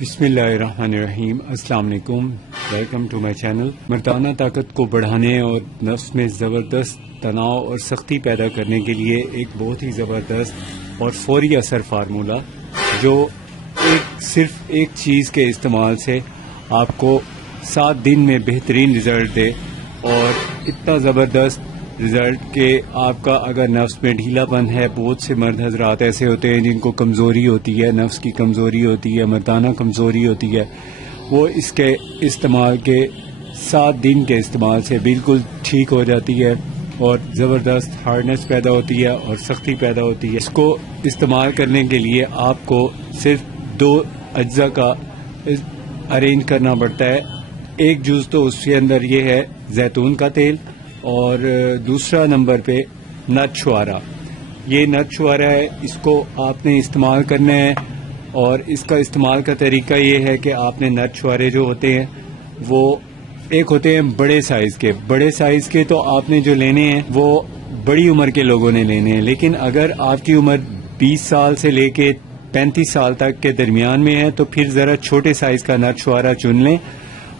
بسم اللہ الرحمن الرحیم. السلام علیکم. Welcome to my channel. مردانہ طاقت کو بڑھانے اور نفس میں زبردست تناؤ اور سختی پیدا کرنے کے لیے ایک بہت ہی زبردست اور فوری اثر فارمولہ جو صرف ایک چیز کے استعمال سے آپ کو 7 دن میں بہترین رزلٹ دے، اور اتنا زبردست رزلٹ کہ آپ کا اگر نفس میں ڈھیلا پن ہے، بہت سے مرد حضرات ایسے ہوتے ہیں جن کو کمزوری ہوتی ہے، نفس کی کمزوری ہوتی ہے، مردانہ کمزوری ہوتی ہے، وہ اس کے استعمال کے 7 دن کے استعمال سے بالکل ٹھیک ہو جاتی ہے اور زبردست ہارڈنس پیدا ہوتی ہے اور سختی پیدا ہوتی ہے. اس کو استعمال کرنے کے لیے آپ کو صرف 2 اجزاء کا ارینج کرنا پڑتا ہے. ایک جز تو اس کے اندر یہ ہے زیتون کا تیل، اور دوسرا نمبر پہ نٹ چھوارا. یہ نٹ چھوارا ہے، اس کو آپ نے استعمال کرنا ہے، اور اس کا استعمال کا طریقہ یہ ہے کہ آپ نے نٹ چھوارے جو ہوتے ہیں وہ ایک ہوتے ہیں بڑے سائز کے تو آپ نے جو لینے ہیں وہ بڑی عمر کے لوگوں نے لینے ہیں. لیکن اگر آپ کی عمر 20 سال سے لے کے 35 سال تک کے درمیان میں ہے تو پھر ذرا چھوٹے سائز کا نٹ چھوارا چن لیں،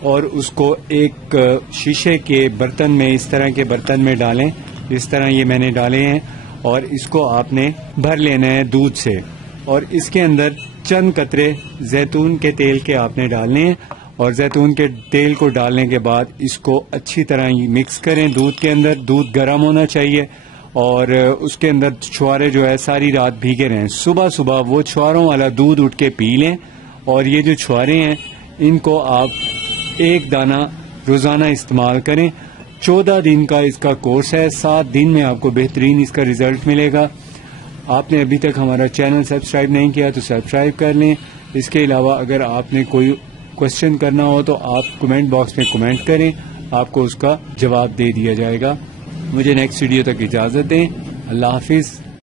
اور اس کو ایک شیشے کے برتن میں، اس طرح کے برتن میں ڈالیں جس طرح یہ میں نے ڈالے ہیں، اور اس کو آپ نے بھر لینا ہے دودھ سے، اور اس کے اندر چند قطرے زیتون کے تیل کے آپ نے ڈالنے ہیں. اور زیتون کے تیل کو ڈالنے کے بعد اس کو اچھی طرح مکس کریں دودھ کے اندر. دودھ گرم ہونا چاہیے، اور اس کے اندر چھوارے جو ہے ساری رات بھیگے رہیں. صبح وہ چھواروں والا دودھ اٹھ کے پی لیں، اور یہ جو چھوارے ہیں ان کو آپ 1 دانہ روزانہ استعمال کریں. 14 دن کا اس کا کورس ہے. 7 دن میں آپ کو بہترین اس کا رزلٹ ملے گا. آپ نے ابھی تک ہمارا چینل سبسکرائب نہیں کیا تو سبسکرائب کر لیں. اس کے علاوہ اگر آپ نے کوئی کوشچن کرنا ہو تو آپ کمنٹ باکس میں کمنٹ کریں، آپ کو اس کا جواب دے دیا جائے گا. مجھے نیکسٹ ویڈیو تک اجازت دیں. اللہ حافظ.